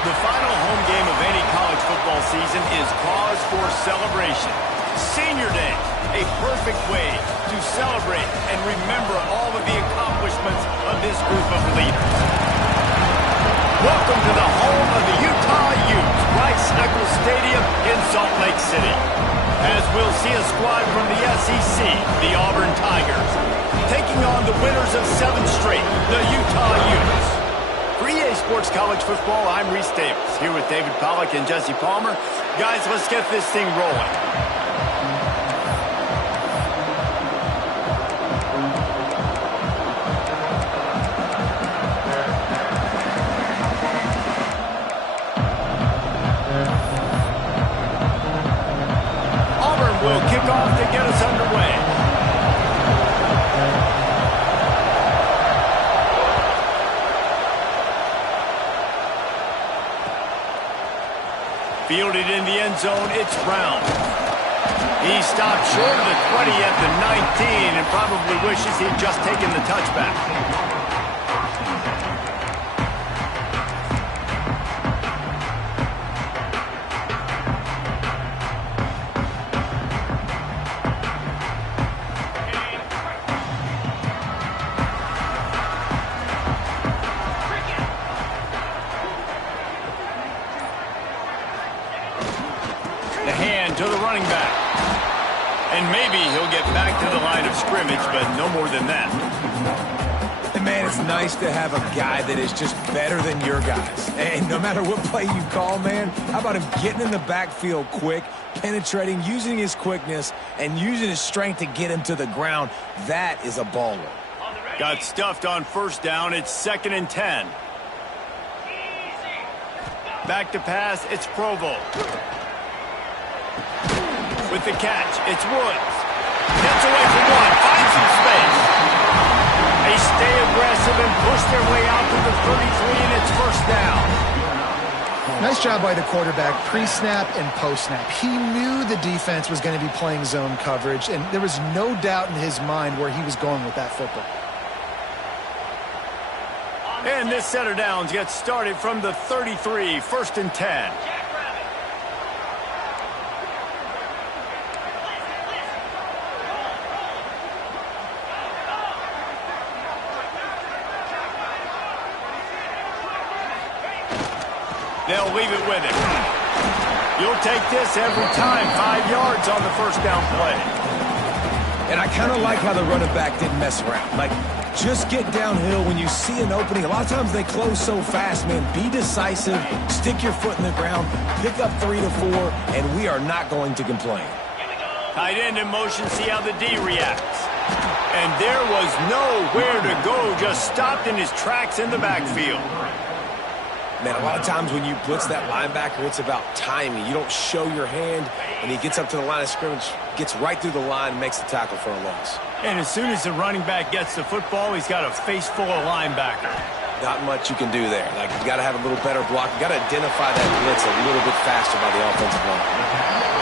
The final home game of any college football season is cause for celebration. Senior Day, a perfect way to celebrate and remember all of the accomplishments of this group of leaders. Welcome to the home of the Utah Utes, Rice-Eccles Stadium in Salt Lake City. As we'll see a squad from the SEC, the Auburn Tigers, taking on the winners of 7 straight, the Utah Utes. For EA Sports College Football, I'm Reese Davis, here with David Pollack and Jesse Palmer. Guys, let's get this thing rolling. Auburn will kick off to get us underway. Fielded in the end zone, it's Brown. He stopped short of the 20 at the 19 and probably wishes he'd just taken the touchback. The hand to the running back. And maybe he'll get back to the line of scrimmage, but no more than that. And man, it's nice to have a guy that is just better than your guys. And no matter what play you call, man, how about him getting in the backfield quick, penetrating, using his quickness, and using his strength to get him to the ground? That is a baller. Got stuffed on first down. It's 2nd and 10. Back to pass. It's Provo. With the catch, it's Woods. Gets away from one, finds some space. They stay aggressive and push their way out to the 33, and it's first down. Nice job by the quarterback, pre-snap and post-snap. He knew the defense was going to be playing zone coverage, and there was no doubt in his mind where he was going with that football. And this set of downs gets started from the 33, 1st and 10. They'll leave it with him. You'll take this every time. 5 yards on the first down play. And I kind of like how the running back didn't mess around. Like, just get downhill when you see an opening. A lot of times they close so fast, man. Be decisive, stick your foot in the ground, pick up 3 to 4, and we are not going to complain. Tight end in motion, see how the D reacts. And there was nowhere to go, just stopped in his tracks in the backfield. Man, a lot of times when you blitz that linebacker, it's about timing. You don't show your hand, and he gets up to the line of scrimmage, gets right through the line, and makes the tackle for a loss. And as soon as the running back gets the football, he's got a face full of linebacker. Not much you can do there. Like, you got to have a little better block. You got to identify that blitz a little bit faster by the offensive line.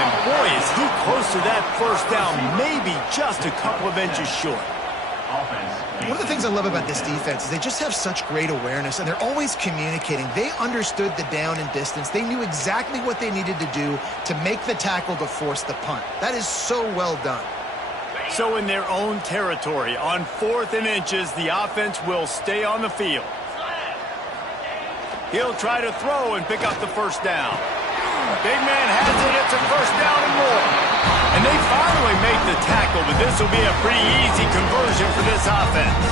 And boy, is he close to that first down, maybe just a couple of inches short. One of the things I love about this defense is they just have such great awareness, and they're always communicating. They understood the down and distance. They knew exactly what they needed to do to make the tackle to force the punt. That is so well done. So in their own territory, on 4th and inches, the offense will stay on the field. He'll try to throw and pick up the first down. Big man has it. It's a first down and more. And they finally make the tackle, but this will be a pretty easy conversion for this offense.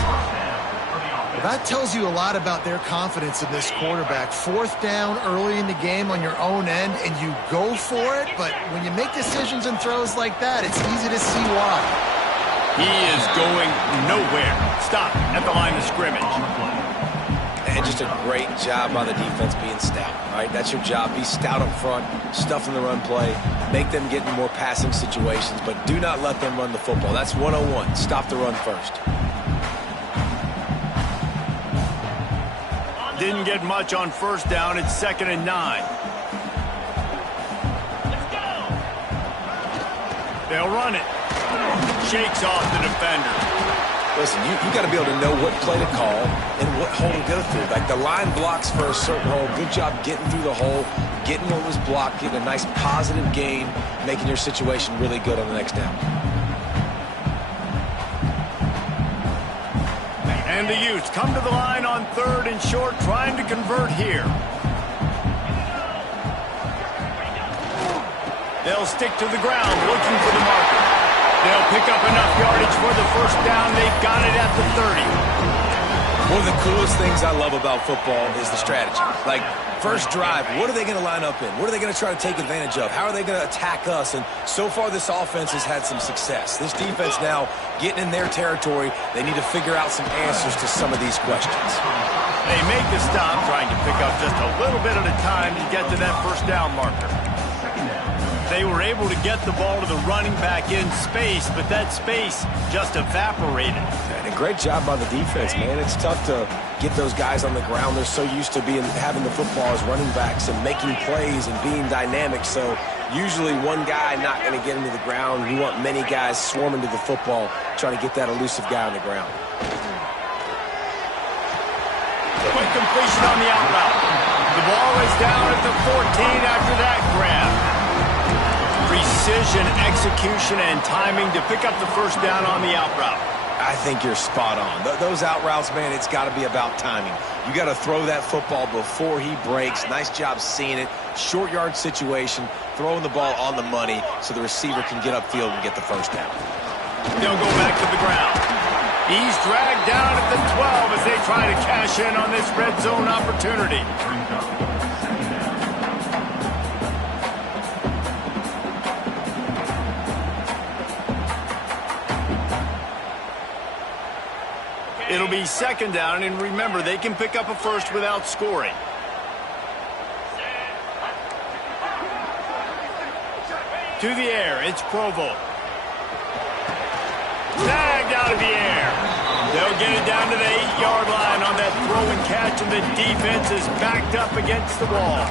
Well, that tells you a lot about their confidence in this quarterback. 4th down early in the game on your own end, and you go for it, but when you make decisions and throws like that, it's easy to see why. He is going nowhere. Stop at the line of scrimmage. And just a great job by the defense being stout, right? That's your job. Be stout up front, stuff in the run play, make them get in more passing situations, but do not let them run the football. That's 101. Stop the run first. Didn't get much on first down. It's 2nd and 9. They'll run it. Shakes off the defender. Listen, you got to be able to know what play to call and what hole to go through. Like the line blocks for a certain hole. Good job getting through the hole, getting what was blocked, getting a nice positive gain, making your situation really good on the next down. And the Utes come to the line on 3rd and short, trying to convert here. They'll stick to the ground, looking for the marker. They'll pick up enough yardage for the first down. They've got it at the 30. One of the coolest things I love about football is the strategy. Like, first drive, what are they going to line up in? What are they going to try to take advantage of? How are they going to attack us? And so far, this offense has had some success. This defense now getting in their territory. They need to figure out some answers to some of these questions. They make the stop, trying to pick up just a little bit at a time to get to that first down marker. They were able to get the ball to the running back in space, but that space just evaporated. And a great job by the defense, man. It's tough to get those guys on the ground. They're so used to having the football as running backs and making plays and being dynamic. So usually one guy not going to get into the ground. You want many guys swarming to the football, trying to get that elusive guy on the ground. Quick completion on the out route. The ball is down at the 14 after that grab. Precision, execution, and timing to pick up the first down on the out route. I think you're spot on. Those out routes, man, it's got to be about timing. You got to throw that football before he breaks. Nice job seeing it. Short yard situation, throwing the ball on the money so the receiver can get upfield and get the first down. They'll go back to the ground. He's dragged down at the 12 as they try to cash in on this red zone opportunity. It'll be 2nd down, and remember, they can pick up a first without scoring. To the air, it's Provo. Tagged out of the air. They'll get it down to the 8-yard line on that throw and catch, and the defense is backed up against the wall.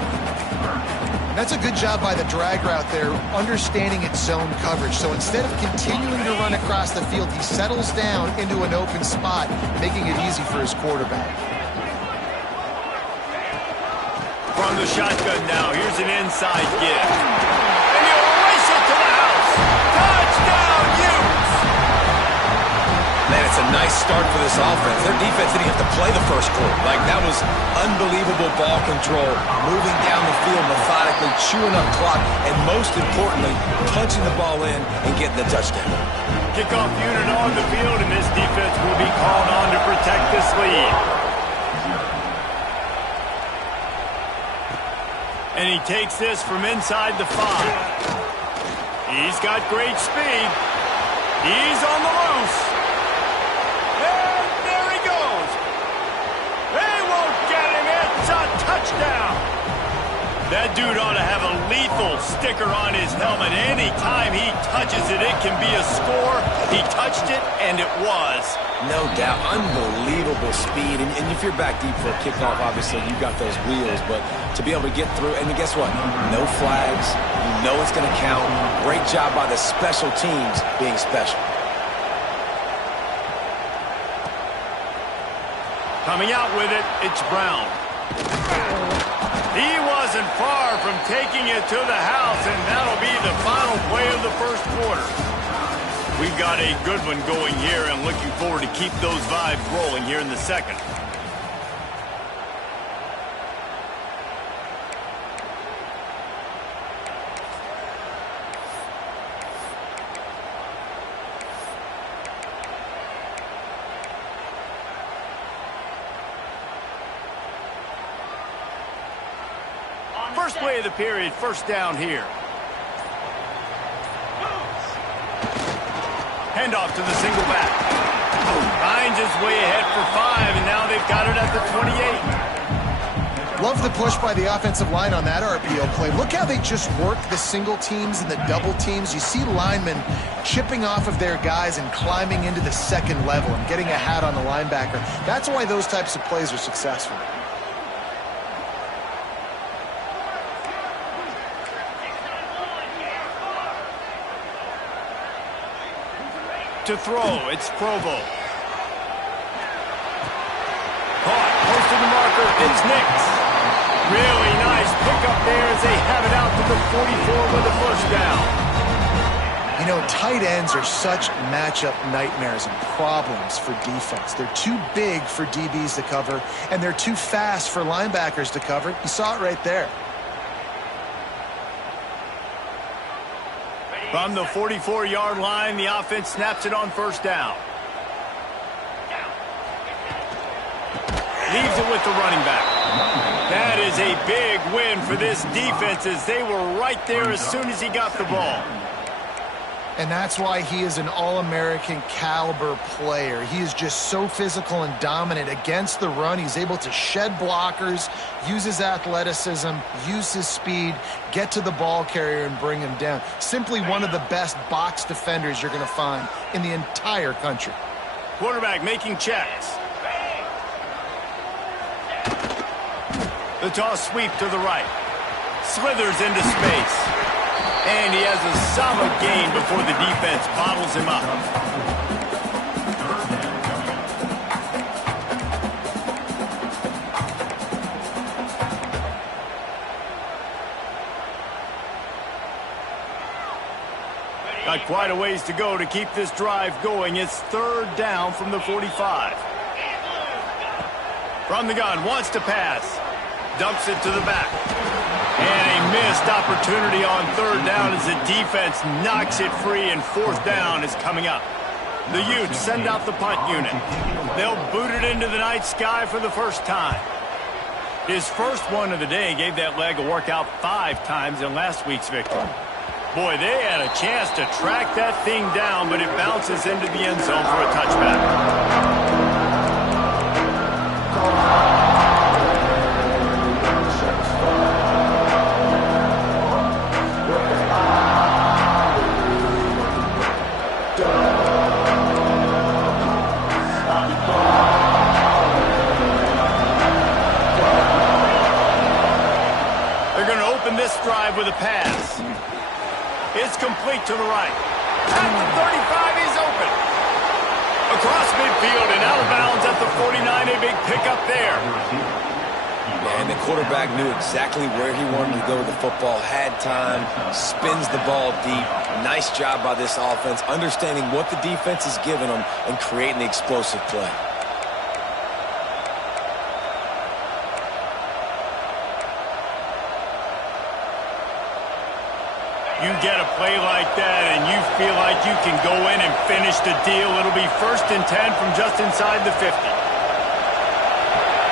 That's a good job by the drag route there, understanding its zone coverage. So instead of continuing to run across the field, he settles down into an open spot, making it easy for his quarterback. From the shotgun now, here's an inside give. And he'll race it to the house. Touchdown, Utes! Man, it's a nice start for this offense. Their defense didn't have to play the first quarter. Like, that was unbelievable ball control, moving down the field methodically, chewing up clock, and most importantly, punching the ball in and getting the touchdown. Kickoff unit on the field, and this defense will be called on to protect this lead. And he takes this from inside the 5. He's got great speed. He's on the loose. And there he goes. They won't get him. It's a touchdown. That dude ought to have a lethal sticker on his helmet. Anytime he touches it, it can be a score. He touched it, and it was. No doubt. Unbelievable speed. And if you're back deep for a kickoff, obviously, you got those wheels. But to be able to get through, and guess what? No flags. You know it's going to count. Great job by the special teams being special. Coming out with it, it's Brown. He wasn't far from taking it to the house, and that'll be the final play of the first quarter. We've got a good one going here, and looking forward to keep those vibes rolling here in the second. First play of the period, first down here. Handoff to the single back. Finds his way ahead for 5, and now they've got it at the 28. Love the push by the offensive line on that RPO play. Look how they just work the single teams and the double teams. You see linemen chipping off of their guys and climbing into the second level and getting a hat on the linebacker. That's why those types of plays are successful. To throw, it's Provo. Who's next? Really nice pickup there as they have it out to the 44 with a first down. You know, tight ends are such matchup nightmares and problems for defense. They're too big for DBs to cover, and they're too fast for linebackers to cover. You saw it right there. From the 44-yard line, the offense snaps it on first down. Leaves it with the running back. That is a big win for this defense as they were right there as soon as he got the ball. And that's why he is an All-American caliber player. He is just so physical and dominant against the run. He's able to shed blockers, use his athleticism, use his speed, get to the ball carrier and bring him down. Simply one of the best box defenders you're going to find in the entire country. Quarterback making checks. The toss sweep to the right. Slithers into space. And he has a solid gain before the defense bottles him up. Got quite a ways to go to keep this drive going. It's third down from the 45. From the gun, wants to pass. Dumps it to the back. And a missed opportunity on third down as the defense knocks it free, and fourth down is coming up. The Utes send out the punt unit. They'll boot it into the night sky for the first time. His first one of the day gave that leg a workout 5 times in last week's victory. Boy, they had a chance to track that thing down, but it bounces into the end zone for a touchback. This drive with a pass. It's complete to the right. At the 35, he's open. Across midfield and out of bounds at the 49, a big pickup there. And the quarterback knew exactly where he wanted to go with the football, had time, spins the ball deep. Nice job by this offense, understanding what the defense is giving them and creating the explosive play. You get a play like that and you feel like you can go in and finish the deal. It'll be 1st and 10 from just inside the 50.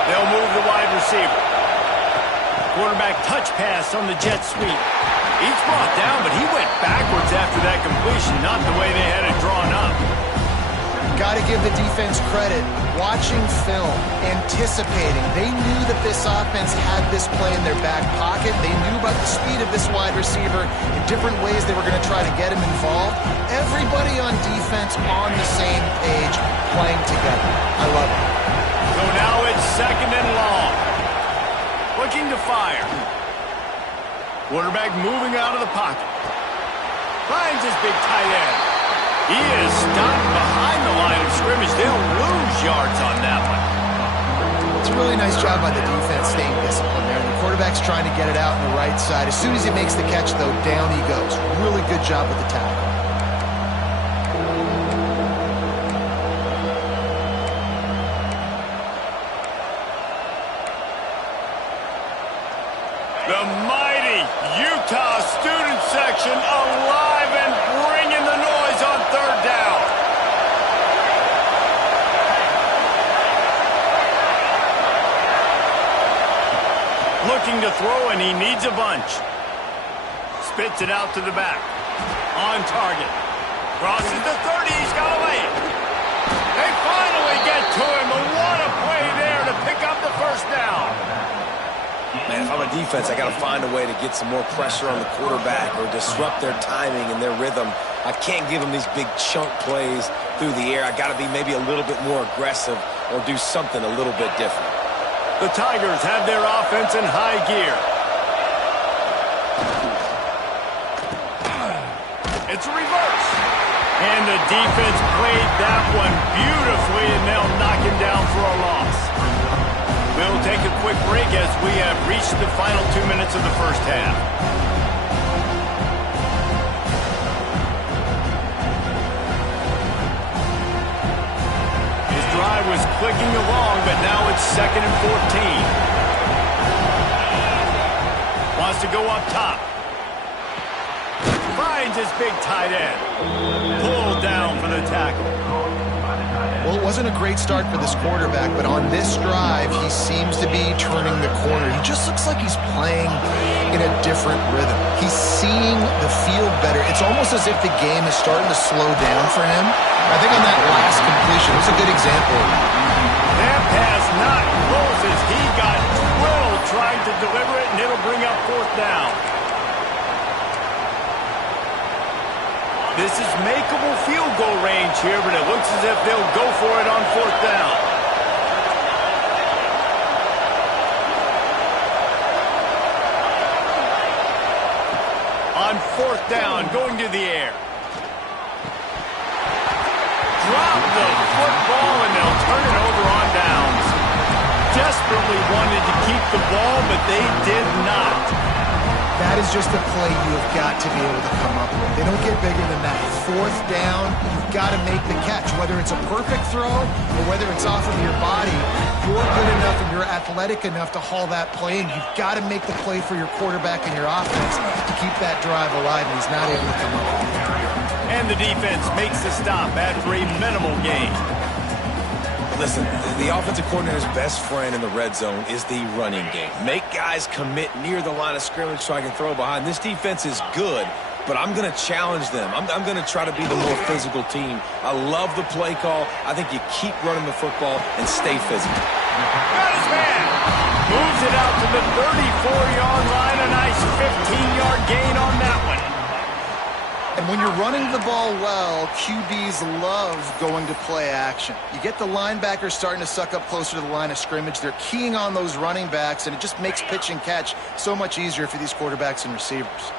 They'll move the wide receiver. Quarterback touch pass on the jet sweep. He's brought down, but he went backwards after that completion, not the way they had it drawn up. Got to give the defense credit. Watching film, anticipating. They knew that this offense had this play in their back pocket. They knew about the speed of this wide receiver in different ways they were going to try to get him involved. Everybody on defense on the same page, playing together. I love it. So now it's 2nd and long. Looking to fire. Quarterback moving out of the pocket. Finds his big tight end. He is stopped behind the line of scrimmage. They'll lose yards on that one. It's a really nice job by the defense staying disciplined there. The quarterback's trying to get it out on the right side. As soon as he makes the catch, though, down he goes. Really good job with the tackle. The mighty Utah student section alive and bringing the noise on third down. Looking to throw, and he needs a bunch. Spits it out to the back. On target. Crosses the 30. He's got to lay it. They finally get to him. But what a play there to pick up the first down. Man, if I'm a defense, I got to find a way to get some more pressure on the quarterback or disrupt their timing and their rhythm. I can't give them these big chunk plays through the air. I got to be maybe a little bit more aggressive or do something a little bit different. The Tigers have their offense in high gear. It's a reverse. And the defense played that one beautifully, and they'll knock him down for a loss. We'll take a quick break as we have reached the final 2 minutes of the first half. His drive was clicking along, but now it's 2nd and 14. Wants to go up top. Finds his big tight end. Pulled down for the tackle. Well, it wasn't a great start for this quarterback, but on this drive, he seems to be turning the corner. He just looks like he's playing in a different rhythm. He's seeing the field better. It's almost as if the game is starting to slow down for him. I think on that last completion, it was a good example. That pass not close as he got drilled trying to deliver it, and it'll bring up 4th down. This is makeable field goal range here, but it looks as if they'll go for it on 4th down. On 4th down, going to the air. Drop the football, and they'll turn it over on downs. Desperately wanted to keep the ball, but they did not. That is just a play you have got to be able to come up with. They don't get bigger than that. 4th down, you've got to make the catch. Whether it's a perfect throw or whether it's off of your body, you're good enough and you're athletic enough to haul that play, and you've got to make the play for your quarterback and your offense to keep that drive alive, and he's not able to come up with it. And the defense makes the stop after a minimal gain. Listen, the offensive coordinator's best friend in the red zone is the running game. Make guys commit near the line of scrimmage so I can throw behind. This defense is good, but I'm going to challenge them. I'm going to try to be the more physical team. I love the play call. I think you keep running the football and stay physical. Got his man. Moves it out to the 34-yard line. A nice 15-yard gain on that one. And when you're running the ball well, QBs love going to play action. You get the linebackers starting to suck up closer to the line of scrimmage. They're keying on those running backs, and it just makes pitch and catch so much easier for these quarterbacks and receivers.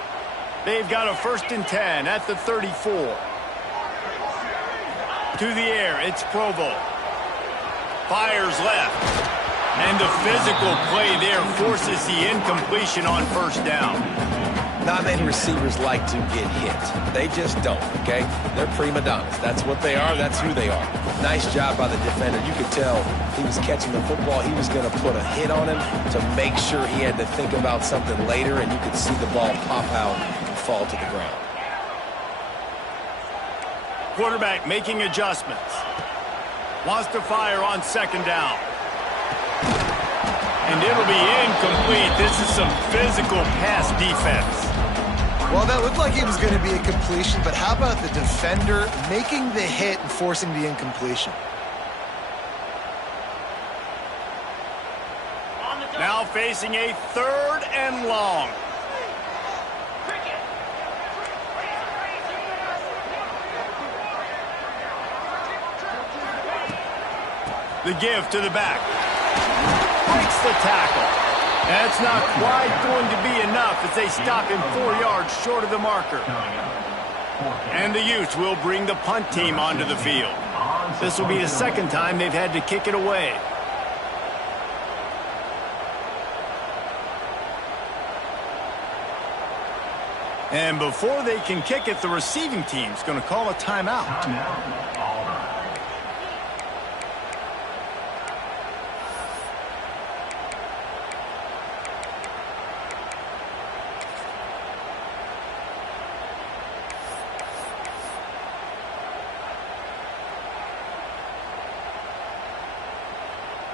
They've got a 1st and 10 at the 34. To the air, it's Provo. Fires left. And the physical play there forces the incompletion on 1st down. Not many receivers like to get hit. They just don't, okay? They're prima donnas. That's what they are. That's who they are. Nice job by the defender. You could tell he was catching the football. He was going to put a hit on him to make sure he had to think about something later, and you could see the ball pop out and fall to the ground. Quarterback making adjustments. Wants to fire on 2nd down. And it'll be incomplete. This is some physical pass defense. Well, that looked like it was going to be a completion, but how about the defender making the hit and forcing the incompletion? Now facing a 3rd and long. The give to the back. Breaks the tackle. That's not quite going to be enough as they stop him 4 yards short of the marker. And the Utes will bring the punt team onto the field. This will be the 2nd time they've had to kick it away. And before they can kick it, the receiving team's going to call a timeout.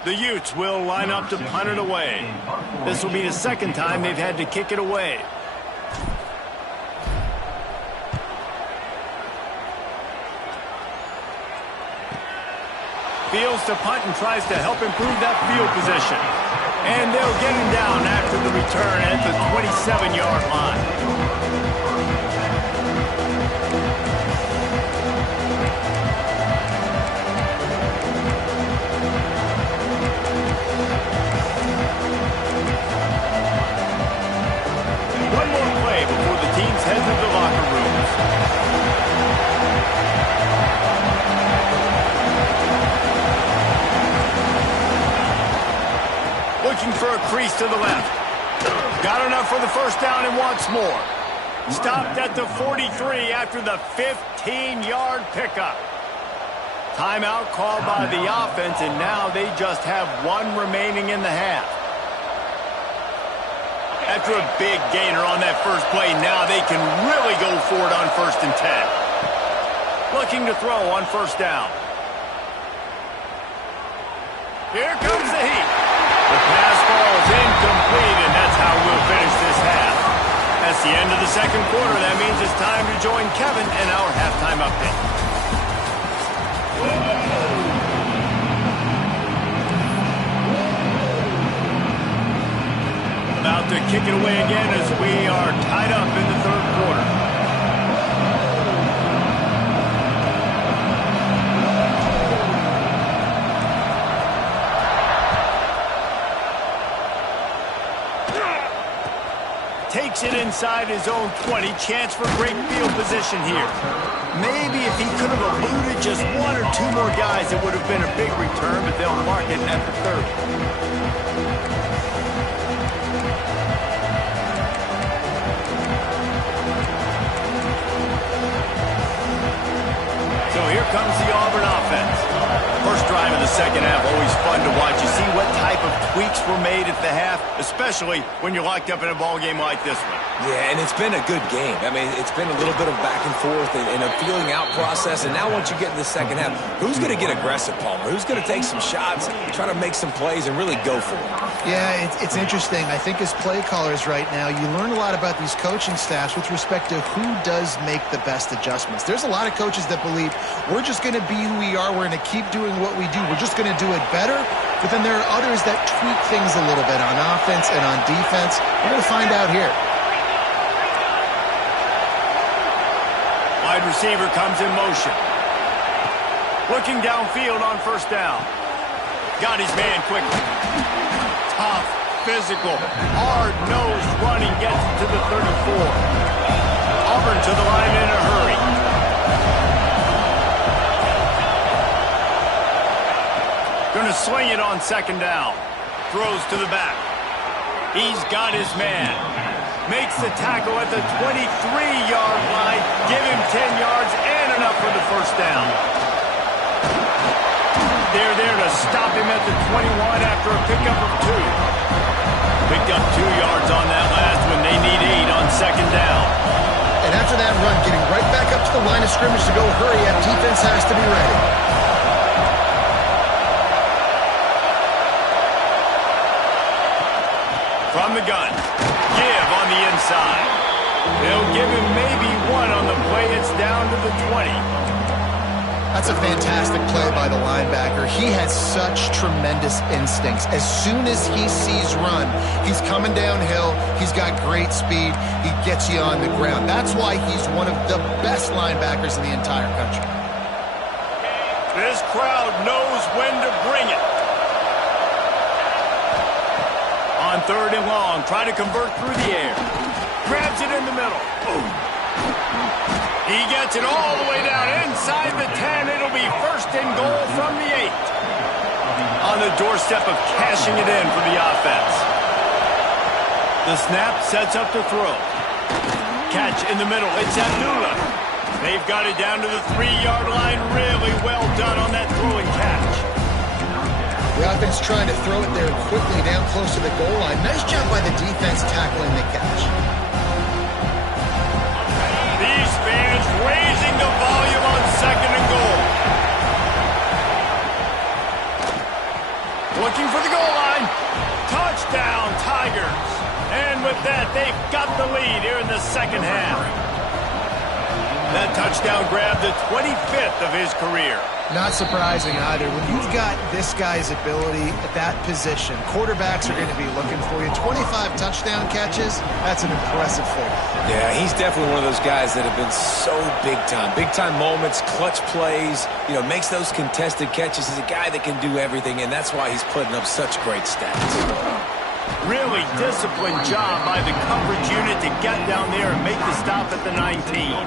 The Utes will line up to punt it away. This will be the 2nd time they've had to kick it away. Fields to punt and tries to help improve that field position. And they'll get him down after the return at the 27-yard line. One more play before the teams head to the locker rooms. a crease to the left. Got enough for the first down and wants more. Stopped at the 43 after the 15-yard pickup. Timeout called by the offense, and now they just have one remaining in the half. After a big gainer on that first play, now they can really go for it on 1st and 10. Looking to throw on first down. Here comes the heat. The pass falls incomplete, and that's how we'll finish this half. That's the end of the second quarter. That means it's time to join Kevin in our halftime update. About to kick it away again as we are tied up in the third quarter. Takes it inside his own 20. Chance for great field position here. Maybe if he could have eluded just one or two more guys, it would have been a big return, but they'll mark it at the 30. So here comes the Auburn offense. First drive of the second half, always fun to watch. You see what type of tweaks were made at the half, especially when you're locked up in a ball game like this one. Yeah, and it's been a good game. I mean, it's been a little bit of back and forth and a feeling out process. And now once you get in the second half, who's going to get aggressive, Palmer? Who's going to take some shots, try to make some plays, and really go for it? Yeah, it's interesting. I think as play callers right now, you learn a lot about these coaching staffs with respect to who does make the best adjustments. There's a lot of coaches that believe we're just going to be who we are. We're going to keep doing what we do. We're just going to do it better. But then there are others that tweak things a little bit on offense and on defense. We're going to find out here. Wide receiver comes in motion. Looking downfield on first down. Got his man quickly. Tough, physical, hard-nosed running gets him to the 34. Auburn to the line in a hurry. Going to sling it on second down. Throws to the back. He's got his man. Makes the tackle at the 23-yard line. Give him 10 yards and enough for the first down. They're there to stop him at the 21 after a pickup of 2. Picked up 2 yards on that last one. They need 8 on second down. And after that run, getting right back up to the line of scrimmage to go hurry up, defense has to be ready. From the gun. Give on the inside. They'll give him maybe 1 on the play. It's down to the 20. That's a fantastic play by the linebacker. He has such tremendous instincts. As soon as he sees run, he's coming downhill. He's got great speed. He gets you on the ground. That's why he's one of the best linebackers in the entire country. This crowd knows when to bring it. On third and long, try to convert through the air. Grabs it in the middle. Boom. He gets it all the way down inside the 10. It'll be first and goal from the 8. On the doorstep of cashing it in for the offense. The snap sets up the throw. Catch in the middle. It's Abdullah. They've got it down to the 3-yard line. Really well done on that throw and catch. The offense trying to throw it there quickly down close to the goal line. Nice job by the defense tackling the catch. These fans raising the volume on second and goal. Looking for the goal line. Touchdown, Tigers. And with that, they've got the lead here in the second half. That touchdown grabbed the 25th of his career. Not surprising either. When you've got this guy's ability at that position, quarterbacks are going to be looking for you. 25 touchdown catches, that's an impressive figure. Yeah, he's definitely one of those guys that have been so big time. Big time moments, clutch plays, makes those contested catches. He's a guy that can do everything, and that's why he's putting up such great stats. Really disciplined job by the coverage unit to get down there and make the stop at the 19.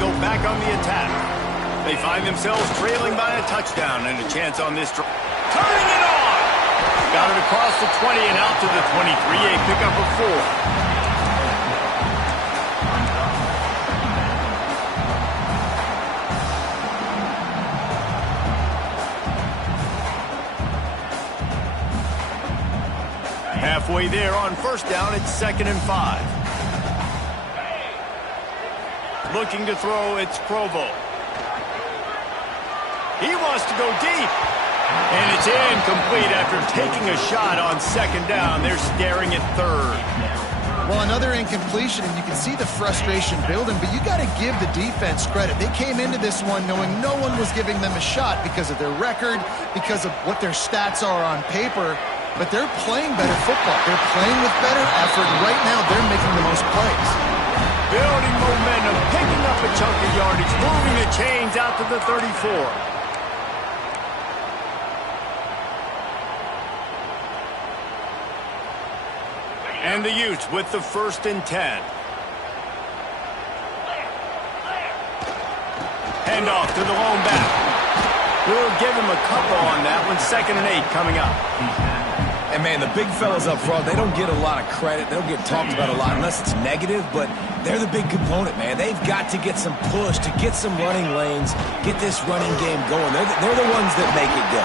go back on the attack. They find themselves trailing by a touchdown and a chance on this drive. Turning it on! Got it across the 20 and out to the 23, a pickup of 4. Halfway there on first down, it's 2nd and 5. Looking to throw, it's Provo. He wants to go deep. And it's incomplete after taking a shot on 2nd down. They're staring at 3rd. Well, another incompletion, and you can see the frustration building, but you got to give the defense credit. They came into this one knowing no one was giving them a shot because of their record, because of what their stats are on paper. But they're playing better football. They're playing with better effort. Right now, they're making the most plays. Building momentum, picking up a chunk of yardage, moving the chains out to the 34. And the Utes with the 1st and 10. Handoff to the lone back. We'll give him a couple on that one. 2nd and 8 coming up. And, man, the big fellas up front, they don't get a lot of credit. They don't get talked about a lot unless it's negative, but they're the big component, man. They've got to get some push, to get some running lanes, get this running game going. They're the ones that make it go.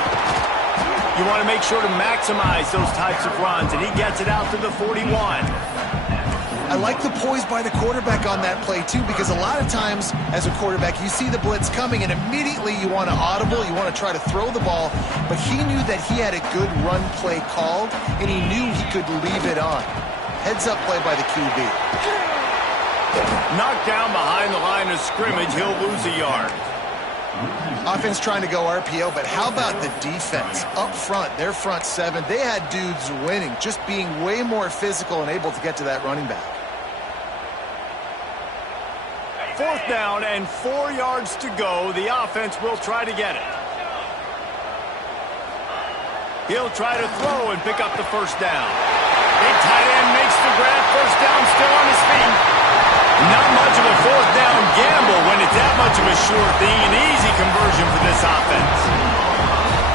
You want to make sure to maximize those types of runs, and he gets it out to the 41. I like the poise by the quarterback on that play, too, because a lot of times as a quarterback, you see the blitz coming, and immediately you want to audible, you want to try to throw the ball, but he knew that he had a good run play called, and he knew he could leave it on. Heads-up play by the QB. Knocked down behind the line of scrimmage, he'll lose a yard. Offense trying to go RPO, but how about the defense? Up front, their front 7, they had dudes winning, just being way more physical and able to get to that running back. 4th down and 4 yards to go. The offense will try to get it. He'll try to throw and pick up the 1st down. Big tight end makes the grab. 1st down, still on his feet. Not much of a 4th down gamble when it's that much of a sure thing. An easy conversion for this offense.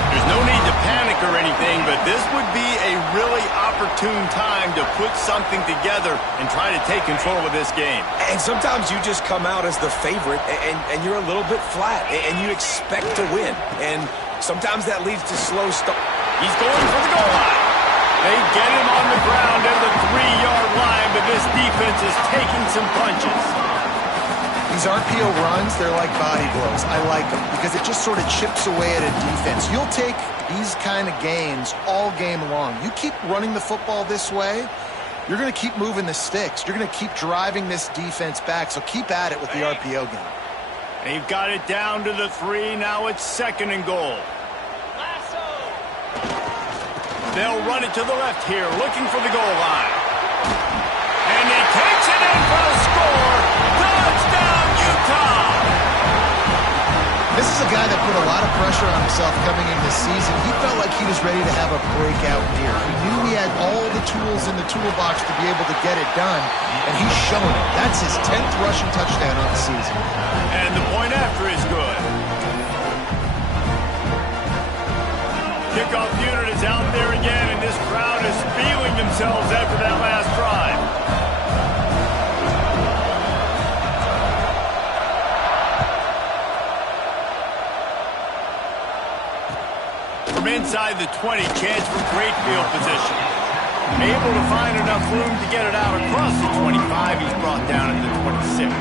There's no need to panic or anything, but this would be a really opportune time to put something together and try to take control of this game. And sometimes you just come out as the favorite, and you're a little bit flat, and you expect to win. And sometimes that leads to slow start. He's going for the goal line. They get him on the ground at the 3-yard line, but this defense is taking some punches. These RPO runs, they're like body blows. I like them because it just sort of chips away at a defense. You'll take these kind of gains all game long. You keep running the football this way, you're going to keep moving the sticks. You're going to keep driving this defense back, so keep at it with the RPO game. They've got it down to the 3. Now it's 2nd and goal. They'll run it to the left here, looking for the goal line. And he takes it in for a score. Touchdown, Utah! This is a guy that put a lot of pressure on himself coming into this season. He felt like he was ready to have a breakout year. He knew he had all the tools in the toolbox to be able to get it done, and he's shown it. That's his 10th rushing touchdown on the season. And the point after is good. Kickoff unit is out there again, and this crowd is feeling themselves after that last drive. From inside the 20, chance for great field position. Able to find enough room to get it out across the 25. He's brought down at the 26.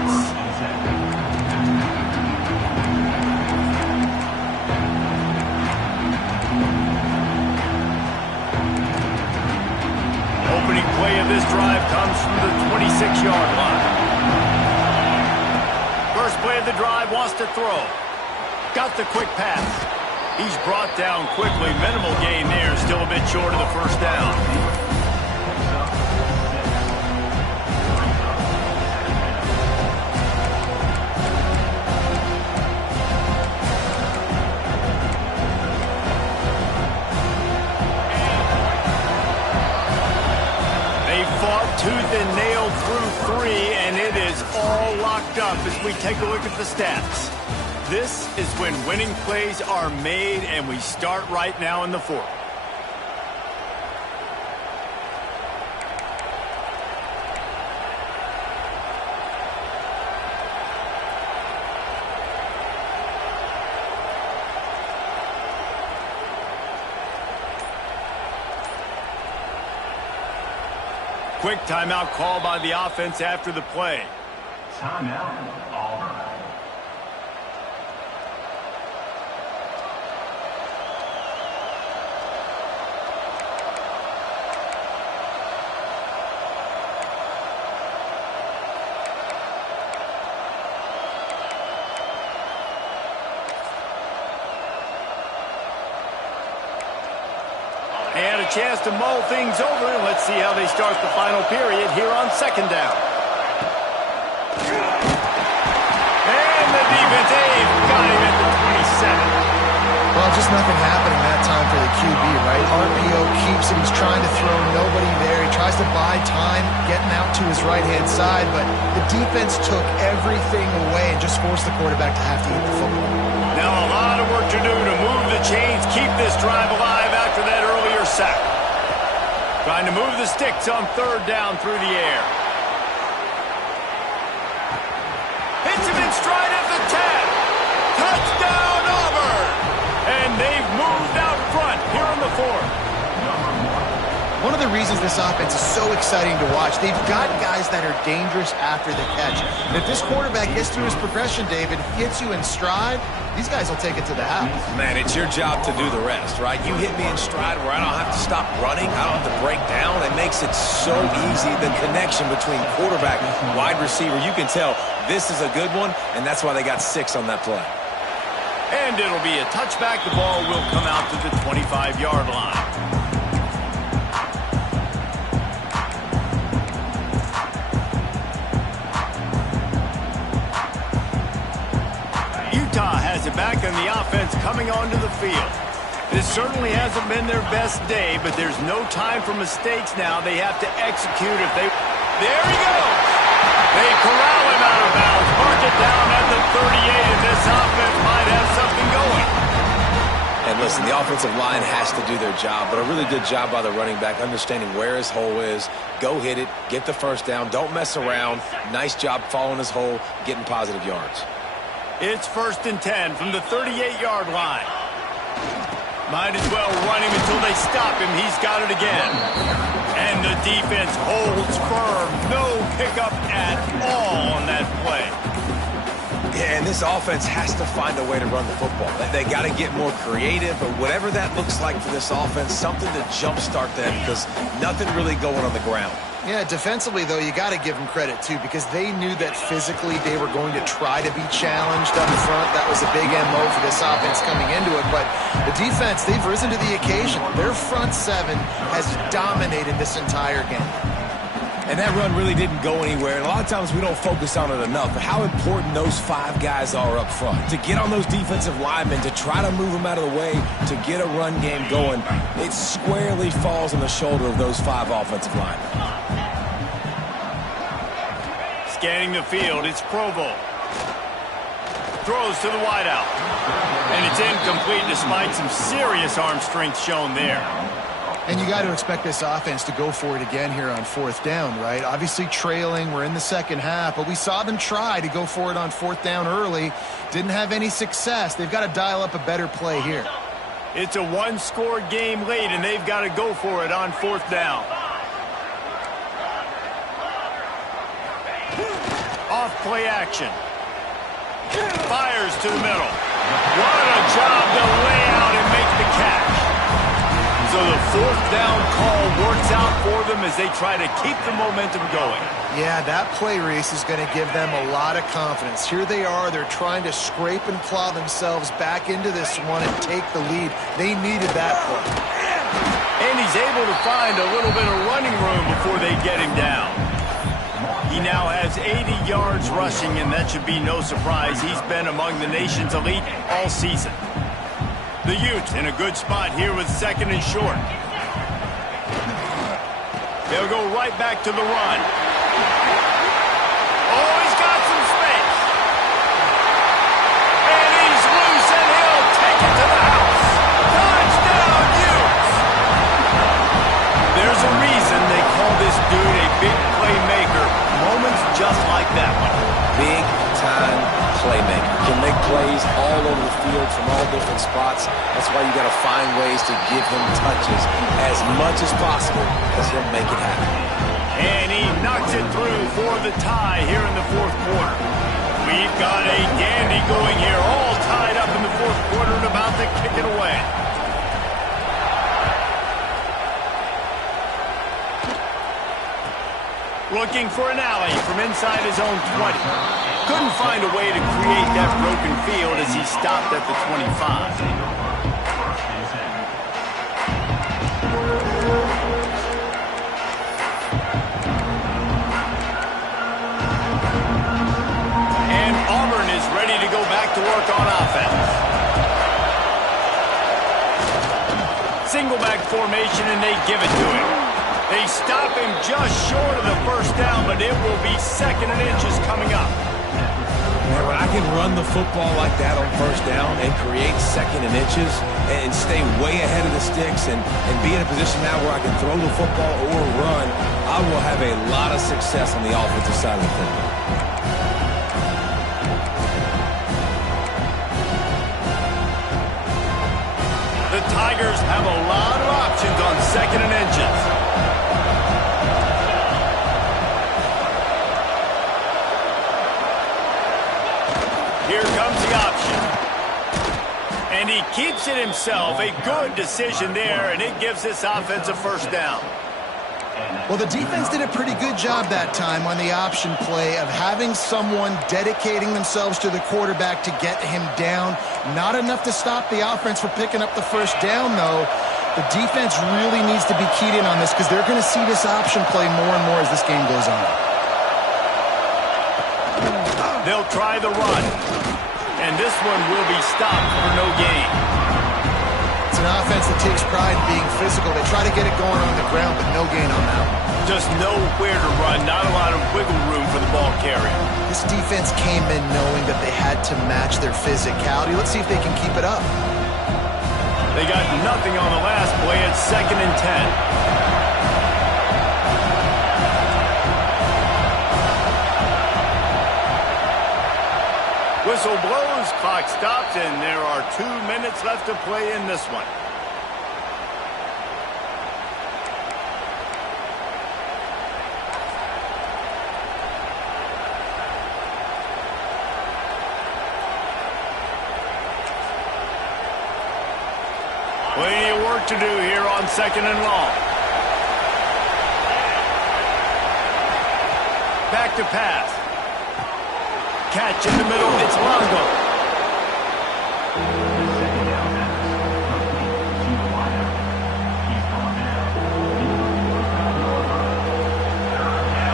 Opening play of this drive comes from the 26-yard line. First play of the drive, wants to throw. Got the quick pass. He's brought down quickly. Minimal gain there, still a bit short of the 1st down. tooth and nail through 3, and it is all locked up as we take a look at the stats. This is when winning plays are made, and we start right now in the 4th. Quick timeout call by the offense after the play. Timeout, Auburn. And a chance to mull things over. Let's see how they start the final period here on 2nd down. And the defense, got him at the 27. Well, just nothing happening that time for the QB, right? RPO keeps him. He's trying to throw, nobody there. He tries to buy time, getting out to his right-hand side, but the defense took everything away and just forced the quarterback to have to eat the football. Now a lot of work to do to move the chains, keep this drive alive after that earlier sack. Trying to move the sticks on 3rd down through the air. Hits him in stride at the 10. Touchdown, Auburn! And they've moved out front here on the 4th. One of the reasons this offense is so exciting to watch, they've got guys that are dangerous after the catch. And if this quarterback gets through his progression, David, hits you in stride, these guys will take it to the house. Man, it's your job to do the rest, right? You hit me in stride where I don't have to stop running. I don't have to break down. It makes it so easy. The connection between quarterback and wide receiver, you can tell this is a good one, and that's why they got 6 on that play. And it'll be a touchback. The ball will come out to the 25-yard line. Utah has it back on the offense coming onto the field. This certainly hasn't been their best day, but there's no time for mistakes now. They have to execute if they... There he goes! They corral him out of bounds, mark it down at the 38, and this offense might have something going. And listen, the offensive line has to do their job, but a really good job by the running back, understanding where his hole is. Go hit it, get the 1st down, don't mess around. Nice job following his hole, getting positive yards. It's 1st and 10 from the 38-yard line. Might as well run him until they stop him. He's got it again. And the defense holds firm. No pickup at all on that play. Yeah, and this offense has to find a way to run the football. They got to get more creative, but whatever that looks like for this offense, something to jumpstart them because nothing really going on the ground. Yeah, defensively, though, you got to give them credit, too, because they knew that physically they were going to try to be challenged up front. That was a big MO for this offense coming into it. But the defense, they've risen to the occasion. Their front 7 has dominated this entire game. And that run really didn't go anywhere. And a lot of times we don't focus on it enough. But how important those 5 guys are up front. To get on those defensive linemen, to try to move them out of the way, to get a run game going, it squarely falls on the shoulder of those 5 offensive linemen. Scanning the field, it's Provo. Throws to the wideout. And it's incomplete despite some serious arm strength shown there. And you got to expect this offense to go for it again here on 4th down, right? Obviously trailing, we're in the 2nd half, but we saw them try to go for it on 4th down early. Didn't have any success. They've got to dial up a better play here. It's a 1-score game late, and they've got to go for it on 4th down. Off play action. Fires to the middle. What a job to lay out and make the catch. So the 4th down call works out for them as they try to keep the momentum going. Yeah, that play, Reese, is going to give them a lot of confidence. Here they are. They're trying to scrape and claw themselves back into this one and take the lead. They needed that play. And he's able to find a little bit of running room before they get him down. He now has 80 yards rushing, and that should be no surprise. He's been among the nation's elite all season. The Utes in a good spot here with 2nd and short. They'll go right back to the run. Oh, he's got some space. And he's loose, and he'll take it to the house. Touchdown, Utes! There's a reason they call this dude a big playmaker. Moments just like that one. Big-time playmaker. Can make plays all over the field from all different spots. That's why you got to find ways to give him touches as much as possible, because he'll make it happen. And he knocks it through for the tie here in the fourth quarter. We've got a dandy going here, all tied up in the fourth quarter and about to kick it away. Looking for an alley from inside his own 20. Couldn't find a way to create that broken field as he stopped at the 25. And Auburn is ready to go back to work on offense. Single back formation, and they give it to him. They stop him just short of the first down, but it will be second and inches coming up. Man, when I can run the football like that on first down and create second and inches and stay way ahead of the sticks and be in a position now where I can throw the football or run, I will have a lot of success on the offensive side of the football. The Tigers have a lot of options on second and inches. Here comes the option. And he keeps it himself. A good decision there, and it gives this offense a first down. Well, the defense did a pretty good job that time on the option play of having someone dedicating themselves to the quarterback to get him down. Not enough to stop the offense from picking up the first down, though. The defense really needs to be keyed in on this because they're going to see this option play more and more as this game goes on. They'll try the run. And this one will be stopped for no gain. It's an offense that takes pride in being physical. They try to get it going on the ground, but no gain on that one. Just nowhere to run, not a lot of wiggle room for the ball carrier. This defense came in knowing that they had to match their physicality. Let's see if they can keep it up. They got nothing on the last play. It's second and 10. Whistle blows, clock stops, and there are 2 minutes left to play in this one. Plenty of work to do here on second and long. Back to pass. Catch in the middle, it's Longo.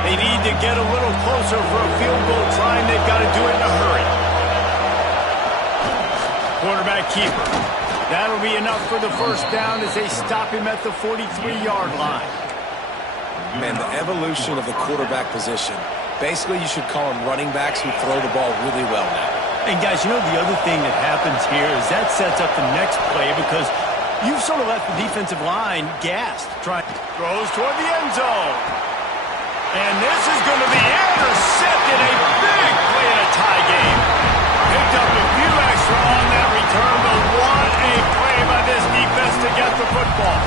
They need to get a little closer for a field goal try, and they've got to do it in a hurry. Quarterback keeper. That'll be enough for the first down as they stop him at the 43-yard line. Man, the evolution of the quarterback position. Basically, you should call them running backs who throw the ball really well now. And guys, you know the other thing that happens here is that sets up the next play because you've sort of left the defensive line gassed. Throws toward the end zone. And this is going to be intercepted. A big play in a tie game. Picked up a few extra on that return, but what a play by this defense to get the football.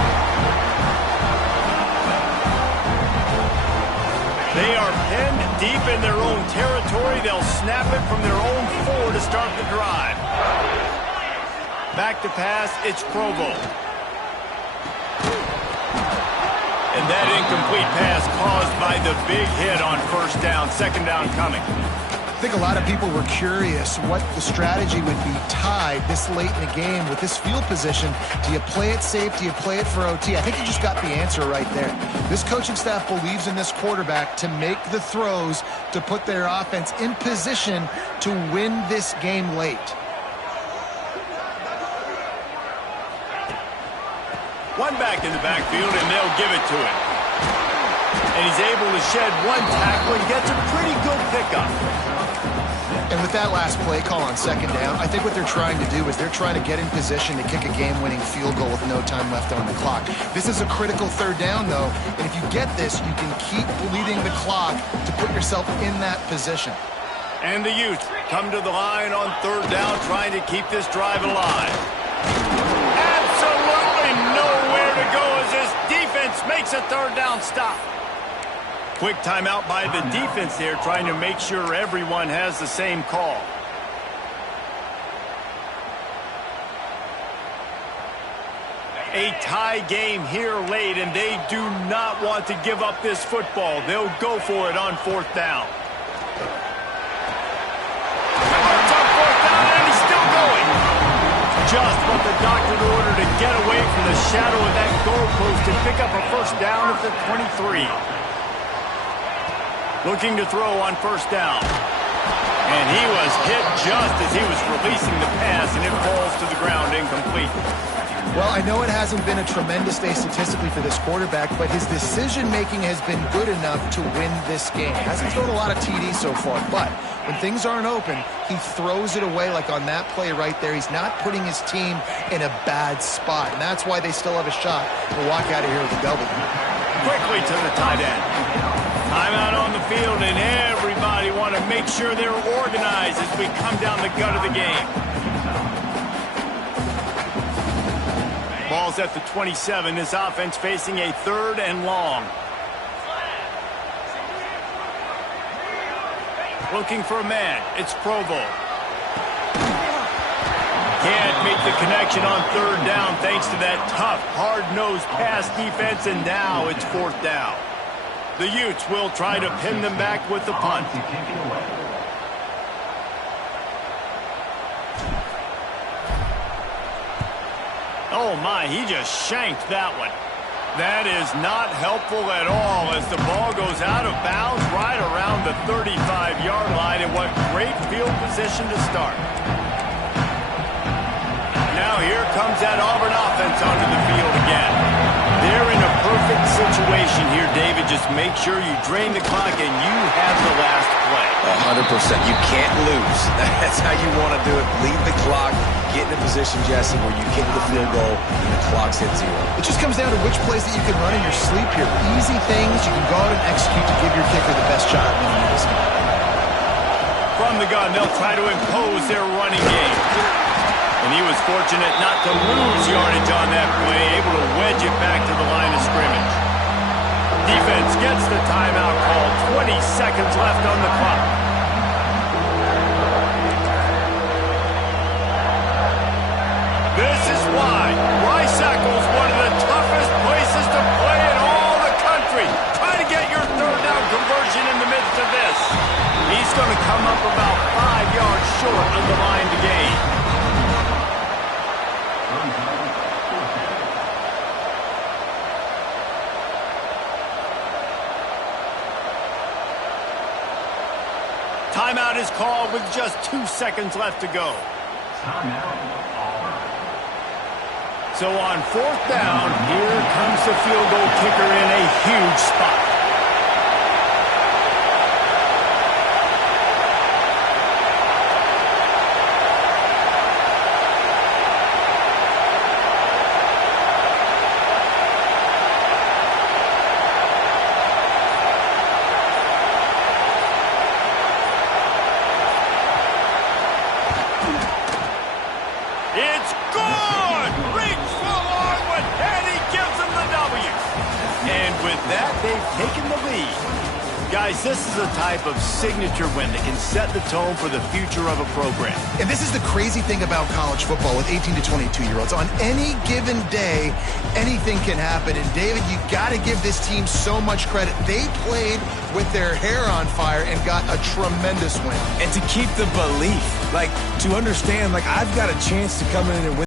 They are pinned deep in their own territory. They'll snap it from their own 4 to start the drive. Back to pass, it's Provo. And that incomplete pass caused by the big hit on first down, second down coming. I think a lot of people were curious what the strategy would be tied this late in the game with this field position. Do you play it safe? Do you play it for OT? I think you just got the answer right there. This coaching staff believes in this quarterback to make the throws to put their offense in position to win this game late. One back in the backfield, and they'll give it to him. And he's able to shed one tackle and gets a pretty good pickup. And with that last play call on second down, I think what they're trying to do is they're trying to get in position to kick a game-winning field goal with no time left on the clock. This is a critical third down, though, and if you get this, you can keep bleeding the clock to put yourself in that position. And the Utes come to the line on third down, trying to keep this drive alive. Absolutely nowhere to go as this defense makes a third down stop. Quick timeout by the defense there, trying to make sure everyone has the same call. A tie game here late, and they do not want to give up this football. They'll go for it on fourth down. It's on fourth down, and he's still going. Just what the doctor ordered to get away from the shadow of that goalpost and pick up a first down at the 23. Looking to throw on first down. And he was hit just as he was releasing the pass, and it falls to the ground incomplete. Well, I know it hasn't been a tremendous day statistically for this quarterback, but his decision-making has been good enough to win this game. Hasn't thrown a lot of TDs so far, but when things aren't open, he throws it away like on that play right there. He's not putting his team in a bad spot, and that's why they still have a shot to walk out of here with a W. Quickly to the tight end. Timeout on the field, and everybody want to make sure they're organized as we come down the gut of the game. Ball's at the 27. This offense facing a third and long. Looking for a man. It's Provo. Can't make the connection on third down thanks to that tough, hard-nosed pass defense, and now it's fourth down. The Utes will try to pin them back with the punt. Oh my, he just shanked that one. That is not helpful at all as the ball goes out of bounds right around the 35-yard line, and what great field position to start. Now here comes that Auburn offense onto the field again. They're in a perfect situation here, David. Just make sure you drain the clock and you have the last play. 100%. You can't lose. That's how you want to do it. Lead the clock. Get in a position, Jesse, where you kick the field goal and the clock's hit zero. It just comes down to which plays that you can run in your sleep here. Easy things you can go out and execute to give your kicker the best shot at winning this game. From the gun, they'll try to impose their running game. And he was fortunate not to lose yardage on that play, able to wedge it back to the line of scrimmage. Defense gets the timeout call. 20 seconds left on the clock. This is why Rice-Eccles, one of the toughest places to play in all the country. Try to get your third down conversion in the midst of this. He's going to come up about 5 yards short of the line to gain. Timeout is called with just 2 seconds left to go. So on fourth down, here comes the field goal kicker in a huge spot. It's good! Reach for Longwood, and he gives them the W. And with that, they've taken the lead. Guys, this is a type of signature win that can set the tone for the future of a program. And this is the crazy thing about college football with 18 to 22-year-olds. On any given day, anything can happen. And, David, you got to give this team so much credit. They played with their hair on fire and got a tremendous win. And to keep the belief, like, to understand, like, I've got a chance to come in and win.